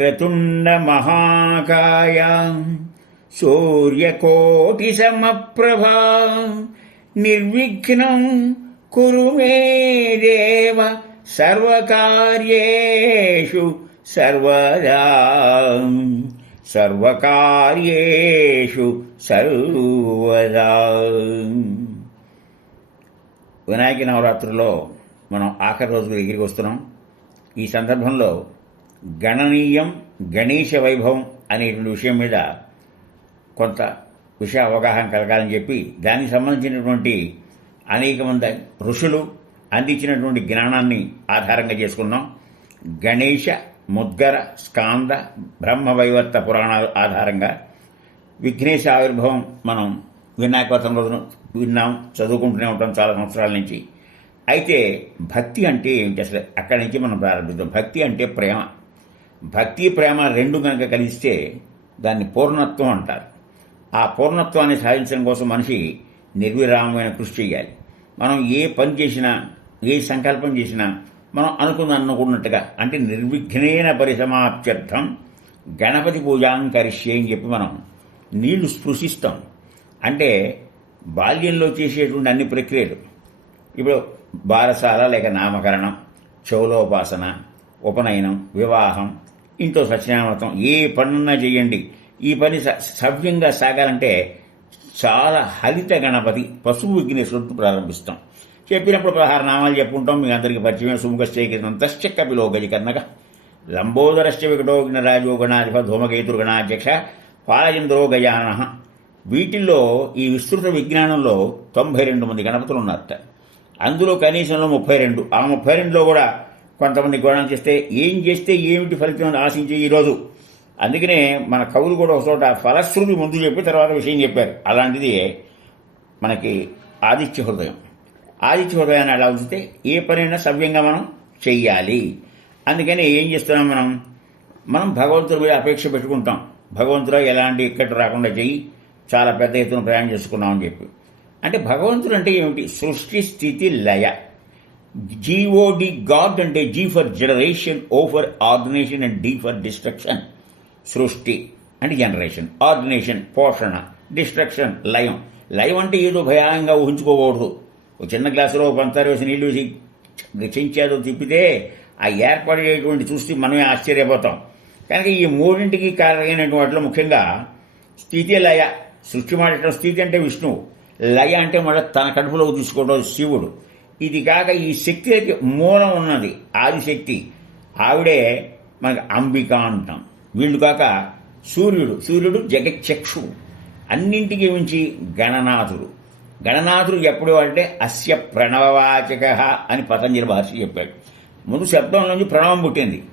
వక్రతుండ మహాకాయ సూర్యకోటి సమప్రభా నిర్విఘ్నం కురు మే దేవ సర్వకార్యేషు సర్వదా సర్వకార్యేషు సర్వదా వినాయక నవరాత్రుల్లో మనం ఆఖరి రోజు దగ్గరికి వస్తున్నాం. ఈ సందర్భంలో గణనీయం గణేష వైభవం అనేటువంటి విషయం మీద కొంత విషయ అవగాహన కలగాలని చెప్పి దానికి సంబంధించినటువంటి అనేక మంది ఋషులు అందించినటువంటి జ్ఞానాన్ని ఆధారంగా చేసుకున్నాం. గణేష ముద్గర స్కాంద బ్రహ్మవైవర్త పురాణాల ఆధారంగా విఘ్నేశ ఆవిర్భావం మనం వినాయకవతం రోజున విన్నాం చదువుకుంటూనే ఉంటాం చాలా సంవత్సరాల నుంచి. అయితే భక్తి అంటే ఏంటి అసలు అక్కడి నుంచి మనం ప్రారంభిద్దాం? భక్తి అంటే ప్రేమ. భక్తి ప్రేమ రెండు కనుక కలిస్తే దాన్ని పూర్ణత్వం అంటారు. ఆ పూర్ణత్వాన్ని సాధించడం కోసం మనిషి నిర్విరామమైన కృషి చేయాలి. మనం ఏ పని చేసినా ఏ సంకల్పం చేసినా మనం అనుకున్న అనుకున్నట్టుగా అంటే నిర్విఘ్నేన పరిసమాప్త్యర్థం గణపతి పూజాం కరిష్యే అని చెప్పి మనం నీళ్ళు స్పృశిస్తాం. అంటే బాల్యంలో చేసేటువంటి అన్ని ప్రక్రియలు. ఇప్పుడు బారసాల లేక నామకరణం చౌలోపాసన ఉపనయనం వివాహం ఇంట్లో సత్యనామతం ఏ పనున్నా చేయండి. ఈ పని స- సవ్యంగా సాగాలంటే చాలా హరిత గణపతి పశువు విఘ్నేశ్వరుడు ప్రారంభిస్తాం. చెప్పినప్పుడు పదహారు నామాలు చెప్పుకుంటాం మీ అందరికీ పరిచయం సుముఖశ్చేకృతం తశ్చ కపిలో గజకర్ణక. లంబోదరశ్చ వికటో గణరాజో గణాధిప ధూమకేతురు గణాధ్యక్ష పాలచంద్రో గజాన వీటిల్లో ఈ విస్తృత విజ్ఞానంలో తొంభై రెండు మంది గణపతులు ఉన్నారట అందులో కనీసంలో ముప్పై రెండు. ఆ ముప్పై రెండులో కూడా కొంతమంది గోళం చేస్తే ఏం చేస్తే ఏమిటి ఫలితం అని ఆశించే ఈరోజు అందుకనే మన కవులు కూడా ఒక చోట ఫలశ్రుతి ముందు చెప్పి తర్వాత విషయం చెప్పారు. అలాంటిది మనకి ఆదిత్య హృదయం. ఆదిత్య హృదయాన్ని అలా ఉంచితే ఏ పనైనా సవ్యంగా మనం చెయ్యాలి. అందుకని ఏం చేస్తున్నాం మనం? మనం భగవంతుడి మీద అపేక్ష పెట్టుకుంటాం. భగవంతుడు ఎలాంటి ఇక్కట రాకుండా చెయ్యి. చాలా పెద్ద ఎత్తున ప్రయాణం చేసుకున్నామని చెప్పి. అంటే భగవంతుడు అంటే ఏమిటి? సృష్టి స్థితి లయ. జీఓడి గాడ్ అంటే G for generation O for organisation and D for destruction సృష్టి అండ్ జనరేషన్ ఆర్గనైజేషన్ పోషణ డిస్ట్రక్షన్ లయం. లయం అంటే ఏదో భయానంగా ఊహించుకోకూడదు. ఒక చిన్న గ్లాసులో పంచదార వేసి నీళ్ళు వేసి తిప్పితే ఆ ఏర్పడేటువంటి చూసి మనమే ఆశ్చర్యపోతాం. కనుక ఈ మూడింటికి కారణమైనటువంటి వాటిలో ముఖ్యంగా స్థితి లయ సృష్టి మాడటం స్థితి అంటే విష్ణువు. లయ అంటే మళ్ళీ తన కడుపులోకి తీసుకోవడం శివుడు. ఇది కాక ఈ శక్తికి మూలం ఉన్నది ఆదిశక్తి. ఆవిడే మనకి అంబిక అంటాం. వీళ్ళు కాక సూర్యుడు సూర్యుడు జగచ్చక్షువు అన్నింటికి మించి గణనాథుడు. గణనాథుడు ఎప్పుడు అంటే అస్య ప్రణవవాచక అని పతంజలి మహర్షి చెప్పాడు. ముందు శబ్దం నుంచి ప్రణవం పుట్టింది.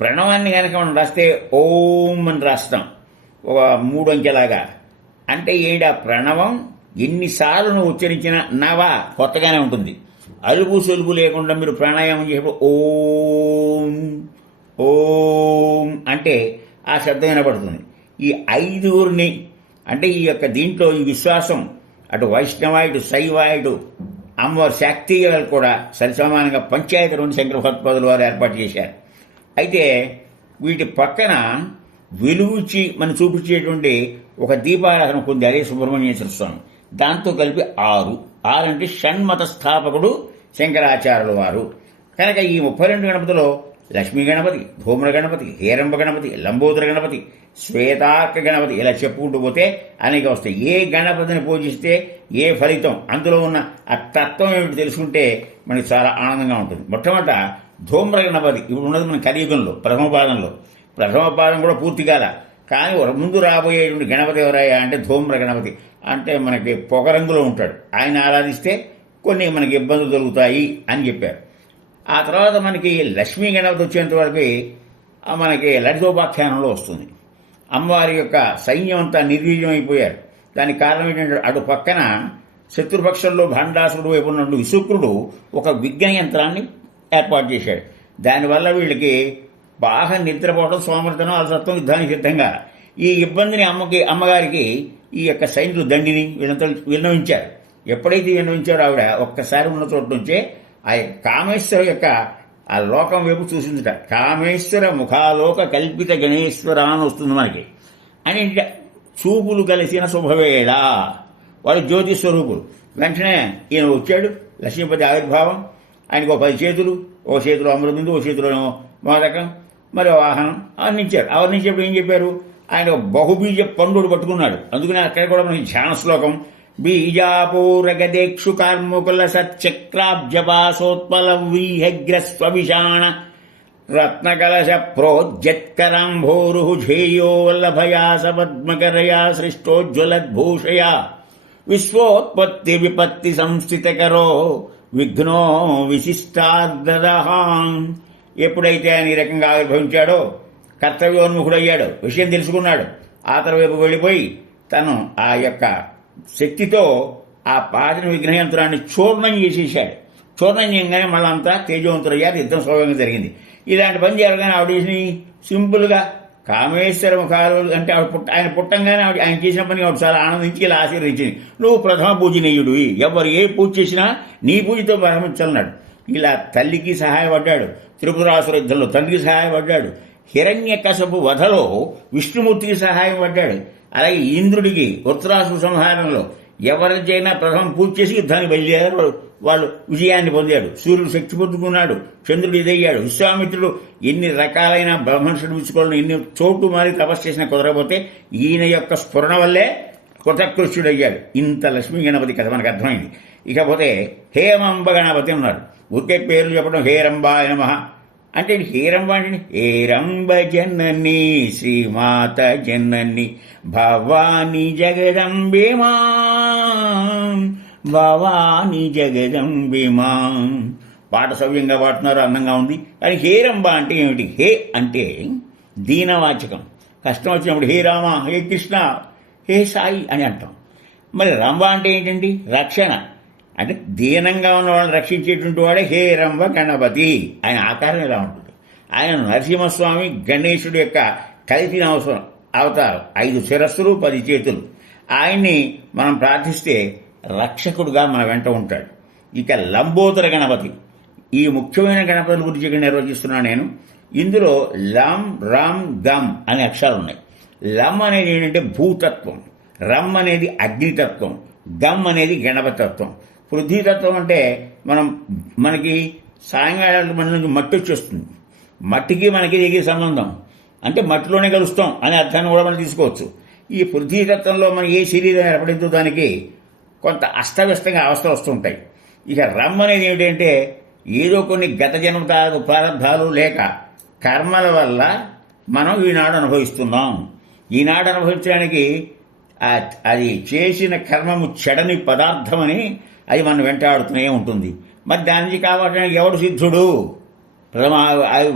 ప్రణవాన్ని కనుక మనం రాస్తే ఓం అని రాస్తాం. ఒక మూడు అంకెలాగా అంటే ఏడా ప్రణవం ఎన్నిసార్లు నువ్వు ఉచ్చరించినా నవా కొత్తగానే ఉంటుంది. అలుపు సొలుగు లేకుండా మీరు ప్రాణాయామం చేసేప్పుడు ఓం ఓం అంటే ఆ శబ్దం వినపడుతుంది. ఈ ఐదుగురిని అంటే ఈ యొక్క దీంట్లో ఈ విశ్వాసం అటు వైష్ణవాయుడు శైవాయుడు అమ్మవారి శాక్తీయాలు కూడా సరిసమానంగా పంచాయతీ రెండు శంకర భగవత్పాదులు వారు ఏర్పాటు చేశారు. అయితే వీటి పక్కన వెలుగుచి మనం చూపించేటువంటి ఒక దీపారాధన పొంది అదే సుబ్రహ్మణ్యేశ్వర స్వామి. దాంతో కలిపి ఆరు. ఆరు షణ్మత స్థాపకుడు శంకరాచార్యుల వారు. కనుక ఈ ముప్పై రెండు గణపతిలో లక్ష్మీ గణపతి ధూమ్ర గణపతి హేరంబ గణపతి లంబోదర గణపతి శ్వేతార్క గణపతి ఇలా చెప్పుకుంటూ పోతే అనేక వస్తాయి. ఏ గణపతిని పూజిస్తే ఏ ఫలితం? అందులో ఉన్న ఆ తత్వం ఏమిటి తెలుసుకుంటే మనకి చాలా ఆనందంగా ఉంటుంది. మొట్టమొదట ధూమ్ర గణపతి ఇప్పుడు ఉన్నది మన కలియుగంలో ప్రథమ పాదంలో. ప్రథమ పాదం కూడా పూర్తి కాల. కానీ ముందు రాబోయేటువంటి గణపతి ఎవరయ్యా అంటే ధూమ్ర గణపతి. అంటే మనకి పొగరంగులో ఉంటాడు. ఆయన ఆరాధిస్తే కొన్ని మనకి ఇబ్బందులు దొరుకుతాయి అని చెప్పారు. ఆ తర్వాత మనకి లక్ష్మీ గణపతి వచ్చేంత వరకు మనకి లలితోపాఖ్యానంలో వస్తుంది. అమ్మవారి యొక్క సైన్యం అంతా నిర్వీర్యం అయిపోయారు దానికి కారణం ఏంటంటే అటు పక్కన శత్రుపక్షంలో భాండాసుడు వైపు ఉన్న విశుక్రుడు ఒక విజ్ఞ యంత్రాన్ని ఏర్పాటు చేశాడు. దానివల్ల వీళ్ళకి బాగా నిద్రపోవడం సోమర్థనం అలసత్వం యుద్ధానికి సిద్ధంగా. ఈ ఇబ్బందిని అమ్మకి అమ్మగారికి ఈ యొక్క సైనికులు దండిని వీళ్ళంతా విన్నవించారు. ఎప్పుడైతే విన్నవించారో ఆవిడ ఒక్కసారి ఉన్న చోటు నుంచే ఆ కామేశ్వర యొక్క ఆ లోకం వైపు చూసిందిట. కామేశ్వర ముఖాలోక కల్పిత గణేశ్వర అని వస్తుంది మనకి. అని చూపులు కలిసిన శుభవేళ. వాడు జ్యోతి స్వరూపుడు. వెంటనే ఈయన వచ్చాడు లక్ష్మీపతి ఆవిర్భావం ఆయనకు ఒక పది చేతులు ఓ చేతిలో అమృతం ఓ చేతిలో మోదకం మరి వాహనం వర్ణించారు వర్ణించేప్పుడు ఏం చెప్పారు? ఆయన బహుబీజ పండుడు పట్టుకున్నాడు. అందుకని అక్కడ కూడా మనకి ధ్యాన శ్లోకం బీజాపూరగదేక్షు కార్ముకుల సచ్చక్రాబ్జపాసోత్పల వీహగ్ర రత్నకలశ ప్రోజ్జత్కరాంభోరు ఝేయో వల్లభయా సపద్మకరయా సృష్టోజ్వలద్భూషయా విశ్వోత్పత్తి విపత్తి సంస్థితకరో విఘ్నో విశిష్టార్ధరహాం ఎప్పుడైతే ఆయన ఈ రకంగా ఆవిర్భవించాడో కర్తవ్యోన్ముఖుడయ్యాడు. విషయం తెలుసుకున్నాడు. ఆ వైపు వెళ్ళిపోయి తను ఆ యొక్క శక్తితో ఆ పాదిన విఘ్నయంత్రాన్ని చూర్ణం చేసేసాడు చూర్ణం చేయగానే మళ్ళీ అంతా తేజవంతుడయ్యారు. యుద్ధం సులభంగా జరిగింది. ఇలాంటి పని జరగానే ఆవిడ చేసిన సింపుల్గా కామేశ్వర ముఖాలు అంటే ఆవిడ పుట్ట ఆయన పుట్టంగానే ఆవిడ ఆయన చేసిన పని ఆవిడ చాలా ఆనందించి ఇలా ఆశీర్వదించింది. నువ్వు ప్రథమ పూజనీయుడివి. ఎవరు ఏ పూజ చేసినా నీ పూజతో ప్రారంభించాలన్నాడు ఇలా తల్లికి సహాయపడ్డాడు. త్రిపురాసుర యుద్ధంలో తండ్రికి సహాయపడ్డాడు. హిరణ్య కసపు వధలో విష్ణుమూర్తికి సహాయం పడ్డాడు. అలాగే ఇంద్రుడికి ఉత్తరాసు సంహారంలో ఎవరికైనా ప్రథమం పూజ చేసి యుద్ధానికి బయలుదేరారు. వాళ్ళు- విజయాన్ని పొందాడు. సూర్యుడు శక్తి పొందుకున్నాడు. చంద్రుడు ఇదయ్యాడు. విశ్వామిత్రుడు ఎన్ని రకాలైన బ్రహ్మణుషుడు విచ్చుకోవాలని ఎన్ని చోటు మారి తపస్సు చేసినా కుదరకపోతే ఈయన యొక్క స్ఫురణ వల్లే కృతకృష్ణుడయ్యాడు. ఇంత లక్ష్మీ గణపతి కథ మనకు అర్థమైంది. ఇకపోతే హేమంబ గణపతి ఉన్నాడు. ఊరికే పేర్లు చెప్పడం హేరంబాయ నమ. అంటే హేరంబ అంటే హేరంబ జనని శ్రీమాత జనని భవాని జగదంబిమా భవాని జగదంబిమా. పాట సవ్యంగా పాడుతున్నారు అందంగా ఉంది. కానీ హేరంబ అంటే ఏమిటి? హే అంటే దీనవాచకం. కష్టం వచ్చినప్పుడు హే రామ హే కృష్ణ హే సాయి అని అంటాం. మరి రంబ అంటే ఏంటండి? రక్షణ. దీనంగా ఉన్న వాళ్ళని రక్షించేటువంటి వాడే హే రంభ గణపతి. ఆయన ఆకారం ఎలా ఉంటుంది? ఆయన నరసింహస్వామి గణేశుడు యొక్క కలిపిన అవసరం అవతారం. ఐదు శిరస్సులు పది చేతులు. ఆయన్ని మనం ప్రార్థిస్తే రక్షకుడుగా మన వెంట ఉంటాడు. ఇక లంబోదర గణపతి. ఈ ముఖ్యమైన గణపతుల గురించి ఇక్కడ నిర్వచిస్తున్నాను నేను. ఇందులో లం రామ్ గమ్ అనే అక్షరాలు ఉన్నాయి. లం అనేది ఏంటంటే భూతత్వం. రమ్ అనేది అగ్నితత్వం. గమ్ అనేది గణపతత్వం పృథ్వీతత్వం అంటే మనం మనకి సాయంకాలం మన నుంచి మట్టి వచ్చేస్తుంది. మట్టికి మనకి దిగే సంబంధం. అంటే మట్టిలోనే కలుస్తాం అనే అర్థాన్ని కూడా మనం తీసుకోవచ్చు. ఈ పృథ్వీతత్వంలో మనం ఏ శరీరం ఏర్పడిందో దానికి కొంత అస్తవ్యస్తంగా అవస్థలు వస్తుంటాయి ఇక రమ్ అనేది ఏమిటంటే ఏదో కొన్ని గత జన్మతాలు ప్రారంభాలు లేక కర్మల వల్ల మనం ఈనాడు అనుభవిస్తున్నాం. ఈనాడు అనుభవించడానికి అది చేసిన కర్మము చెడని పదార్థమని అది మనం వెంటాడుతూనే ఉంటుంది. మరి దానికి కావడానికి ఎవడు సిద్ధుడు? ప్రథమ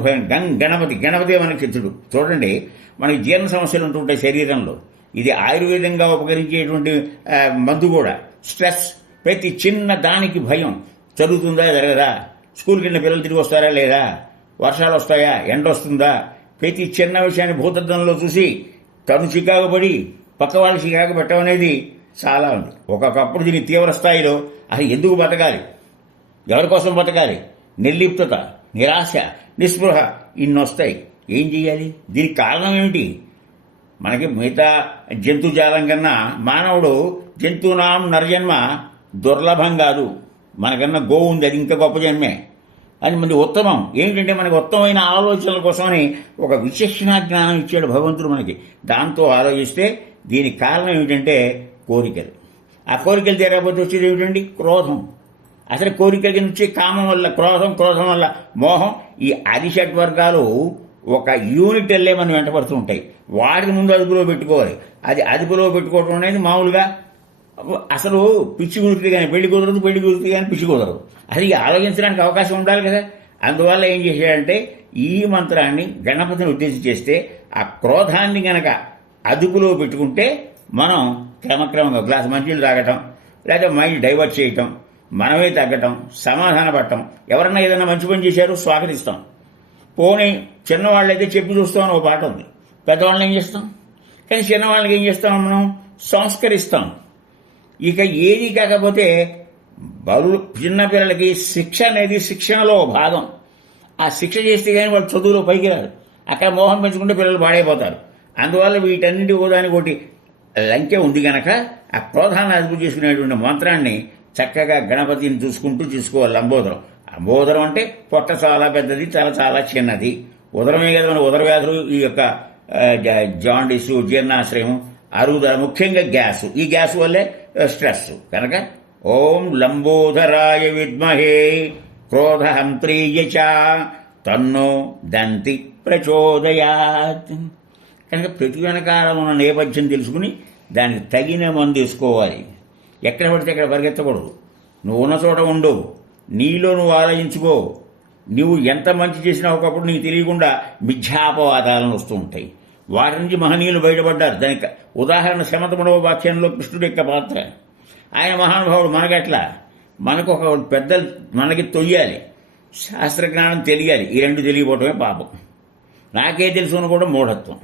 గం- గణపతి గణపతి మనకి సిద్ధుడు? చూడండి మనకి జీర్ణ సమస్యలు ఉంటుంటాయి శరీరంలో. ఇది ఆయుర్వేదంగా ఉపకరించేటువంటి మందు కూడా. స్ట్రెస్ ప్రతి చిన్న దానికి భయం. చదువుతుందా జరగదా? స్కూల్ కింద పిల్లలు తిరిగి వస్తారా లేదా? వర్షాలు వస్తాయా? ఎండ వస్తుందా? ప్రతి చిన్న విషయాన్ని భూతద్దంలో చూసి తను చికాకు పడి పక్క వాళ్ళు చికాకు పెట్టడం అనేది చాలా ఉంది. ఒక్కొక్కప్పుడు దీని తీవ్ర స్థాయిలో అసలు ఎందుకు బతకాలి? ఎవరి కోసం బతకాలి? నిర్లిప్తత నిరాశ నిస్పృహ ఇన్నొస్తాయి ఏం చేయాలి దీనికి కారణం ఏమిటి? మనకి మిగతా జంతుజాలం కన్నా మానవుడు జంతువునాం నరజన్మ దుర్లభం కాదు. మనకన్నా గోవు ఉంది అది ఇంకా గొప్ప జన్మే. అది మంది ఉత్తమం. ఏంటంటే మనకి ఉత్తమమైన ఆలోచనల కోసమని ఒక విచక్షణ జ్ఞానం ఇచ్చాడు భగవంతుడు మనకి. దాంతో ఆలోచిస్తే దీనికి కారణం ఏమిటంటే కోరికలు. ఆ కోరికలు తీరకపోతే వచ్చేది ఏమిటండి? క్రోధం. అసలు కోరికల కింద వచ్చే కామం వల్ల క్రోధం క్రోధం వల్ల మోహం ఈ అరిషట్ వర్గాలు ఒక యూనిట్ వెళ్ళే మనం వెంటబడుతూ ఉంటాయి. వాటిని ముందు అదుపులో పెట్టుకోవాలి. అది అదుపులో పెట్టుకోవడం అనేది మామూలుగా అసలు పిచ్చి కుదిరితే కానీ పెళ్ళి కుదరదు పెళ్ళి కుదిరితే కానీ పిచ్చి కుదరదు. అది ఆలోచించడానికి అవకాశం ఉండాలి కదా. అందువల్ల ఏం చేశాడంటే ఈ మంత్రాన్ని గణపతిని ఉద్దేశించి చేస్తే ఆ క్రోధాన్ని గనక అదుపులో పెట్టుకుంటే మనం క్రమక్రమంగా గ్లాస్ మంచినీళ్ళు తాగటం లేదా మైండ్ డైవర్ట్ చేయటం మనమే తగ్గటం సమాధాన పడటం ఎవరన్నా ఏదైనా మంచి పని చేశారో స్వాగతిస్తాం. పోనీ చిన్నవాళ్ళైతే చెప్పి చూస్తామని ఒక పాట ఉంది. పెద్దవాళ్ళని ఏం చేస్తాం? కానీ చిన్నవాళ్ళకి ఏం చేస్తాం మనం? సంస్కరిస్తాం. ఇక ఏది కాకపోతే బలు చిన్నపిల్లలకి శిక్ష అనేది శిక్షణలో భాగం. ఆ శిక్ష చేస్తే కానీ వాళ్ళు చదువులో పైకి రాదు అక్కడ మోహం పెంచుకుంటే పిల్లలు పాడైపోతారు. అందువల్ల వీటన్నింటి ఒకదానికి ఒకటి లంకె ఉంది గనక ఆ క్రోధాన్ని అదుపు చేసుకునేటువంటి మంత్రాన్ని చక్కగా గణపతిని చూసుకుంటూ చూసుకోవాలి లంబోదరం. లంబోదరం అంటే పొట్ట చాలా పెద్దది చాలా చాలా చిన్నది. ఉదరమే కదా మన ఉదర వ్యాధులు ఈ యొక్క జా- జాండీసు జీర్ణాశ్రయం అరుగుదల ముఖ్యంగా గ్యాస్. ఈ గ్యాస్ వల్లే స్ట్రెస్. కనుక ఓం లంబోధరాయ విద్మహే క్రోధహంత్రీయ చ తన్నో దంతి ప్రచోదయాత్. కనుక ప్రతి వెనకాల ఉన్న నేపథ్యం తెలుసుకుని దానికి తగిన మందు వేసుకోవాలి. ఎక్కడ పడితే అక్కడ పరిగెత్తకూడదు. నువ్వు ఉన్న చోట ఉండు. నీలో నువ్వు ఆలోచించుకో. నువ్వు ఎంత మంచి చేసినా ఒకప్పుడు నీకు తెలియకుండా మిథ్యాపవాదాలను వస్తూ ఉంటాయి. వాటి నుంచి మహనీయులు బయటపడ్డారు. దానికి ఉదాహరణ శమతముడవ వాక్యంలో కృష్ణుడి యొక్క పాత్ర. ఆయన మహానుభావుడు మనకెట్లా మనకు ఒక పెద్ద మనకి తొయ్యాలి. శాస్త్రజ్ఞానం తెలియాలి. ఈ రెండు తెలియపోవటమే పాపం. నాకే తెలుసు అని కూడా మూఢత్వం.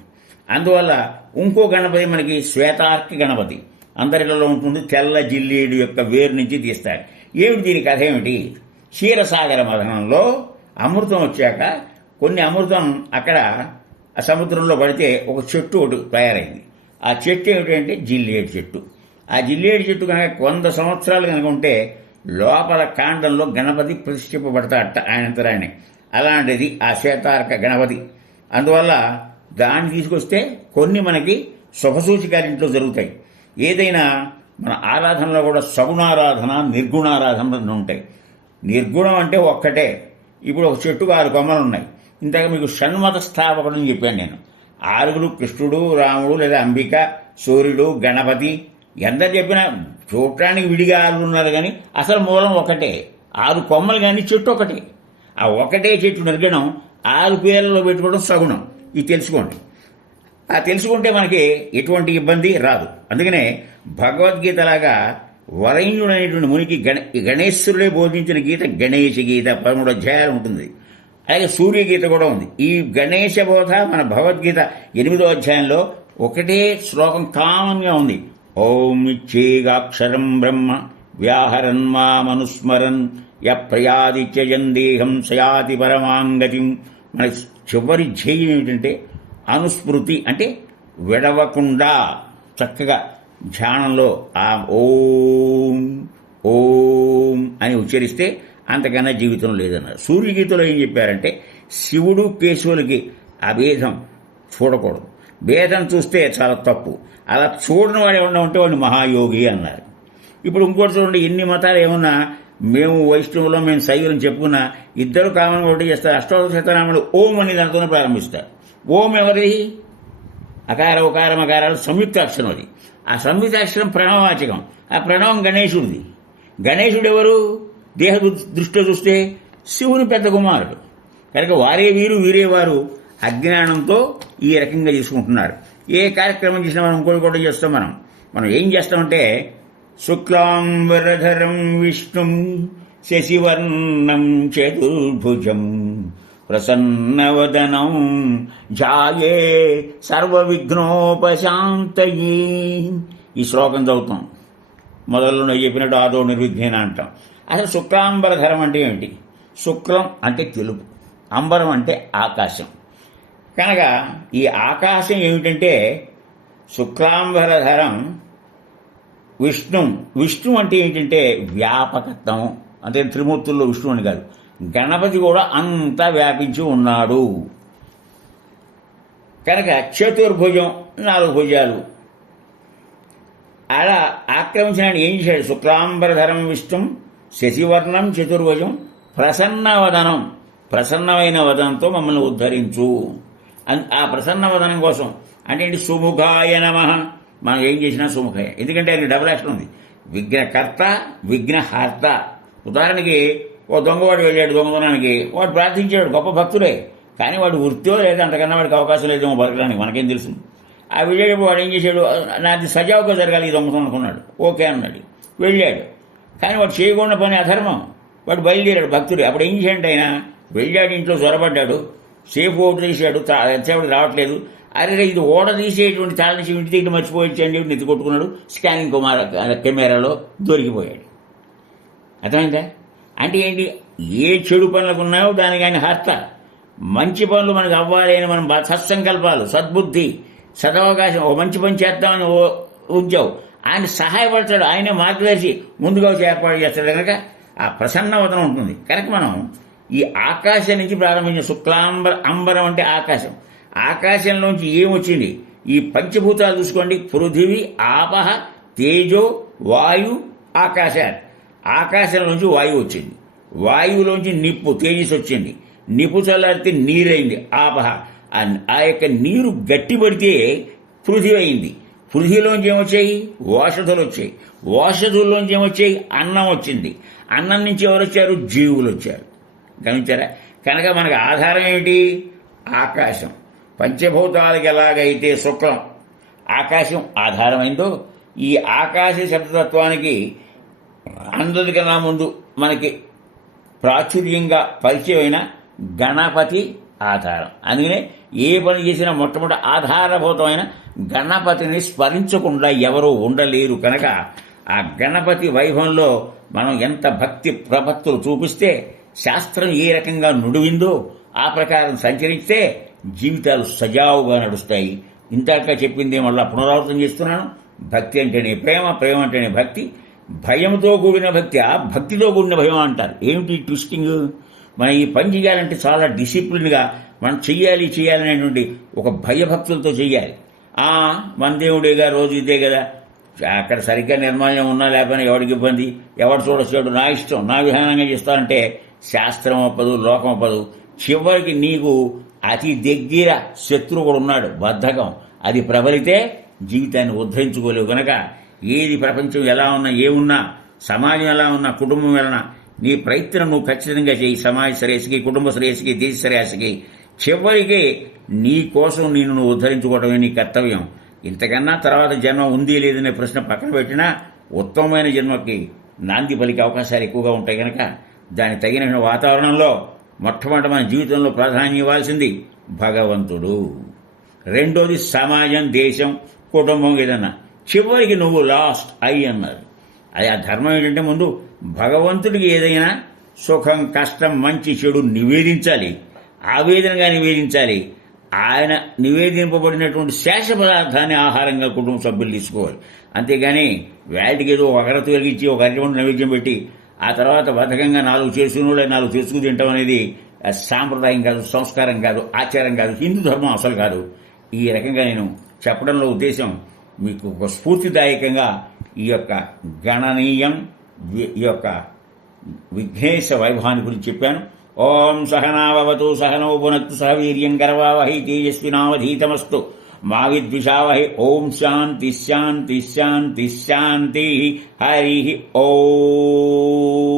అందువల్ల ఇంకో గణపతి మనకి శ్వేతార్కి గణపతి. అందరిలో ఉంటుంది తెల్ల జిల్లేడు యొక్క వేరు నుంచి తీస్తారు ఏమిటి దీని కథ ఏమిటి? క్షీరసాగర మధనంలో అమృతం వచ్చాక కొన్ని అమృతం అక్కడ సముద్రంలో పడితే ఒక చెట్టు ఒకటి తయారైంది. ఆ చెట్టు ఏమిటంటే జిల్లేడు చెట్టు. ఆ జిల్లేడు చెట్టు కనుక వంద సంవత్సరాలు కనుక ఉంటే లోపల కాండంలో గణపతి ప్రతిష్ఠింపబడతాడట ఆయనంతరాయనే. అలాంటిది ఆ శ్వేతార్క గణపతి. అందువల్ల దాన్ని తీసుకొస్తే కొన్ని మనకి శుభసూచికాలు ఇంట్లో జరుగుతాయి. ఏదైనా మన ఆరాధనలో కూడా సగుణారాధన నిర్గుణారాధన రెండు ఉంటాయి. నిర్గుణం అంటే ఒక్కటే. ఇప్పుడు ఒక చెట్టుకు ఆరు కొమ్మలు ఉన్నాయి. ఇంతగా మీకు షణ్మత స్థాపకుడు అని చెప్పాను నేను. ఆరుగురు కృష్ణుడు రాముడు లేదా అంబిక సూర్యుడు గణపతి ఎంత చెప్పినా చూడటానికి విడిగా ఆరు ఉన్నారు కానీ అసలు మూలం ఒకటే. ఆరు కొమ్మలు కానీ చెట్టు ఒకటే. ఆ ఒకటే చెట్టు నిర్గణం ఆరు పేర్లలో పెట్టుకోవడం సగుణం. ఇది తెలుసుకోండి. ఆ తెలుసుకుంటే మనకి ఎటువంటి ఇబ్బంది రాదు. అందుకనే భగవద్గీతలాగా వరైణ్యుడు అనేటువంటి మునికి గణ గణేశ్వరుడే బోధించిన గీత గణేష గీత పదమూడు అధ్యాయాలు ఉంటుంది. అలాగే సూర్య గీత కూడా ఉంది. ఈ గణేష బోధ మన భగవద్గీత ఎనిమిదో అధ్యాయంలో ఒకటే శ్లోకం కామన్గా ఉంది. ఓం ఇచ్చేగాక్షరం బ్రహ్మ వ్యాహరన్ మామనుస్మరన్ య ప్రయాదిత్యజన్ దేహం సయాతి పరమాంగతిం. మన చివరి ధ్యేయం ఏమిటంటే అనుస్మృతి అంటే విడవకుండా. చక్కగా ధ్యానంలో ఆ ఓం ఓం అని ఉచ్చరిస్తే అంతకన్నా జీవితం లేదన్నారు. సూర్యగీతలో ఏం చెప్పారంటే శివుడు కేశవులకి ఆ భేదం చూడకూడదు. భేదం చూస్తే చాలా తప్పు. అలా చూడని వాడు ఏమన్నా ఉంటే వాడిని మహాయోగి అన్నారు. ఇప్పుడు ఇంకోటి చూడండి ఎన్ని మతాలు ఏమన్నా మేము వైష్ణవులో మేము శైవులను చెప్పుకున్న ఇద్దరు కామన్ ఒకటి చేస్తారు. అష్టోత్తర శతనామాలు ఓం అని దానితోనే ప్రారంభిస్తారు. ఓం ఎవరిది అకార ఉకారం అకారాలు సంయుక్తాక్షరం అది. ఆ సంయుక్త అక్షరం ప్రణవవాచకం. ఆ ప్రణవం గణేశుడిది. గణేశుడు ఎవరు? దేహ దృష్టిలో చూస్తే శివుని పెద్ద కుమారుడు. కనుక వారే వీరు వీరే వారు అజ్ఞానంతో ఈ రకంగా తీసుకుంటున్నారు. ఏ కార్యక్రమం చేసినా మనం ఇంకోటి కూడా చేస్తాం మనం. మనం ఏం చేస్తామంటే శుక్లాంబరధరం విష్ణుం శశివర్ణం చతుర్భుజం ప్రసన్నవదనం జాయే సర్వవిఘ్నోపశాంతయే. ఈ శ్లోకం చదువుతాం. మొదలున నేను చెప్పినట్టు ఆదో నిర్విఘ్నేన అంటాం. అసలు శుక్లాంబరధరం అంటే ఏమిటి? శుక్లం అంటే తెలుపు అంబరం అంటే ఆకాశం. కనుక ఈ ఆకాశం ఏమిటంటే శుక్లాంబరధరం విష్ణు. విష్ణు అంటే ఏంటంటే వ్యాపకత్వం. అంటే త్రిమూర్తుల్లో విష్ణు అని కాదు. గణపతి కూడా అంతా వ్యాపించి ఉన్నాడు. కనుక చతుర్భుజం నాలుగు భుజాలు. అలా ఆక్రమించిన ఏం చేశాడు? శుక్లాంబరధరం విష్ణుం శశివర్ణం చతుర్భుజం ప్రసన్నవదనం. ప్రసన్నమైన వదనంతో మమ్మల్ని ఉద్ధరించు. అన్- ఆ ప్రసన్నవదనం కోసం. అంటే సుముఖాయ నమ. మనం ఏం చేసినా సుముఖమే. ఎందుకంటే ఆయన డబుల్ యాక్షన్ ఉంది. విఘ్నకర్త విఘ్నహర్త. ఉదాహరణకి ఓ దొంగవాడు వెళ్ళాడు దొంగతనానికి. వాడు ప్రార్థించాడు గొప్ప భక్తుడే. కానీ వాడు వృత్తిలో లేదా అంతకన్నా వాడికి అవకాశం లేదేమో బతకడానికి. మనకేం తెలుసు. ఆ వెళ్ళేటప్పుడు వాడు ఏం చేశాడు? నాది సజావుగా జరగాలి ఈ దొంగతనం అనుకున్నాడు. ఓకే అన్నాడు. వెళ్ళాడు. కానీ వాడు చేయకుండా పని అధర్మం. వాడు బయలుదేరాడు భక్తుడు. అప్పుడు ఏం చేయండి ఆయన వెళ్ళాడు ఇంట్లో జ్వరపడ్డాడు సేఫ్ ఓటు తీశాడు ఎంతసేపటి రావట్లేదు. అరే ఇది ఓడ తీసేటువంటి తాళం ఇంటి దగ్గర మర్చిపోయించండి నెత్తి కొట్టుకున్నాడు స్కానింగ్ కుమార్ కెమెరాలో దొరికిపోయాడు. అర్థమైందా? అంటే ఏంటి? ఏ చెడు పనులకు ఉన్నాయో దానికి ఆయన హర్త. మంచి పనులు మనకు అవ్వాలి అని మనం సత్సంకల్పాలు సద్బుద్ధి సదవకాశం ఓ మంచి పని చేద్దామని ఓ ఉంచావు. ఆయన సహాయపడతాడు ఆయనే మార్గదర్శి. ముందుగా ఏర్పాటు చేస్తాడు కనుక ఆ ప్రసన్నవతనం ఉంటుంది. కనుక మనం ఈ ఆకాశం నుంచి ప్రారంభించిన శుక్లాంబర అంబరం అంటే ఆకాశం. ఆకాశంలోంచి ఏమొచ్చింది? ఈ పంచభూతాలు చూసుకోండి. పృథివీ ఆపహ తేజో వాయు ఆకాశ ఆకాశంలోంచి వాయువు వచ్చింది. వాయువులోంచి నిప్పు తేజస్ వచ్చింది. నిప్పు చల్లారితే నీరైంది ఆపహ. ఆ- ఆ యొక్క నీరు గట్టిపడితే పృథివీ అయింది పృథివీలోంచి ఏమొచ్చాయి? ఓషధులు వచ్చాయి. ఓషధుల్లోంచి ఏమొచ్చాయి? అన్నం వచ్చింది. అన్నం నుంచి ఎవరు వచ్చారు జీవులు వచ్చారు గమనించారా? కనుక మనకు ఆధారం ఏమిటి? ఆకాశం. పంచభూతాలకు ఎలాగైతే శుక్లం ఆకాశం ఆధారమైందో ఈ ఆకాశ శబ్దతత్వానికి అందరికన్నా ముందు మనకి ప్రాచుర్యంగా పరిచయమైన గణపతి ఆధారం. అందుకనే ఏ పని చేసినా మొట్టమొదటి ఆధారభూతమైన గణపతిని స్మరించకుండా ఎవరూ ఉండలేరు కనుక ఆ గణపతి వైభవంలో మనం ఎంత భక్తి ప్రపత్తులు చూపిస్తే శాస్త్రం ఏ రకంగా నుడివిందో ఆ ప్రకారం సంచరిస్తే జీవితాలు సజావుగా నడుస్తాయి. ఇందాక చెప్పింది మళ్ళా పునరావృతం చేస్తున్నాను. భక్తి అంటేనే ప్రేమ ప్రేమ అంటేనే భక్తి. భయంతో కూడిన భక్తి ఆ భక్తితో కూడిన భయం అంటారు. ఏమిటి ట్విస్టింగ్? మనం ఈ పని చేయాలంటే చాలా డిసిప్లిన్గా మనం చెయ్యాలి చేయాలనేటువంటి ఒక భయభక్తులతో చెయ్యాలి. ఆ మన దేవుడేగా రోజు ఇదే కదా. అక్కడ సరిగ్గా నిర్మాణం ఉన్నా లేకపోయినా ఎవడికి ఇబ్బంది? ఎవడు చూడొచ్చాడు? నా ఇష్టం నా విధానంగా చేస్తానంటే శాస్త్రం అవ్వదు లోకం అవ్వదు చివరికి నీకు అతి దగ్గర శత్రువు కూడా ఉన్నాడు బద్ధకం. అది ప్రబలితే జీవితాన్ని ఉద్ధరించుకోలేవు కనుక ఏది ప్రపంచం ఎలా ఉన్నా ఏమున్నా సమాజం ఎలా ఉన్నా కుటుంబం ఎలా నీ ప్రయత్నం నువ్వు ఖచ్చితంగా చేయి. సమాజ శ్రేయస్కి కుటుంబ శ్రేయస్కి దేశ శ్రేయస్కి చివరికి నీ కోసం నేను నువ్వు ఉద్ధరించుకోవడమే నీ కర్తవ్యం. ఇంతకన్నా తర్వాత జన్మ ఉంది లేదనే ప్రశ్న పక్కన పెట్టినా ఉత్తమమైన జన్మకి నాంది పలికే అవకాశాలు ఎక్కువగా ఉంటాయి కనుక దానికి తగిన వాతావరణంలో మొట్టమొదటి మన జీవితంలో ప్రాధాన్యం ఇవ్వాల్సింది భగవంతుడు. రెండోది సమాజం దేశం కుటుంబం ఏదన్నా. చివరికి నువ్వు లాస్ట్ అయి అన్నారు. అది ఆ ధర్మం ఏంటంటే ముందు భగవంతుడికి ఏదైనా సుఖం కష్టం మంచి చెడు నివేదించాలి. ఆవేదనగా నివేదించాలి. ఆయన నివేదింపబడినటువంటి శేష పదార్థాన్ని ఆహారంగా కుటుంబ సభ్యులు తీసుకోవాలి. అంతేగాని వాటికి ఏదో ఒకరత కలిగించి ఒక అరటి నైవేద్యం పెట్టి ఆ తర్వాత బద్ధకంగా నాలుగు చేసుకుని నాలుగు చేసుకుని తింటాం అనేది సాంప్రదాయం కాదు సంస్కారం కాదు ఆచారం కాదు హిందూ ధర్మం అసలు కాదు. ఈ రకంగా నేను చెప్పడంలో ఉద్దేశం మీకు ఒక స్ఫూర్తిదాయకంగా ఈ యొక్క గణనీయం ఈ యొక్క విఘ్నేశ వైభవాన్ని గురించి చెప్పాను. ఓం సహనావతు సహనౌ సహవీర్యం సహ వీర్యం తేజస్వినావధీతమస్తు मागिद्विषावहे ओम शांति शांति शांति शांति। हरि ओम।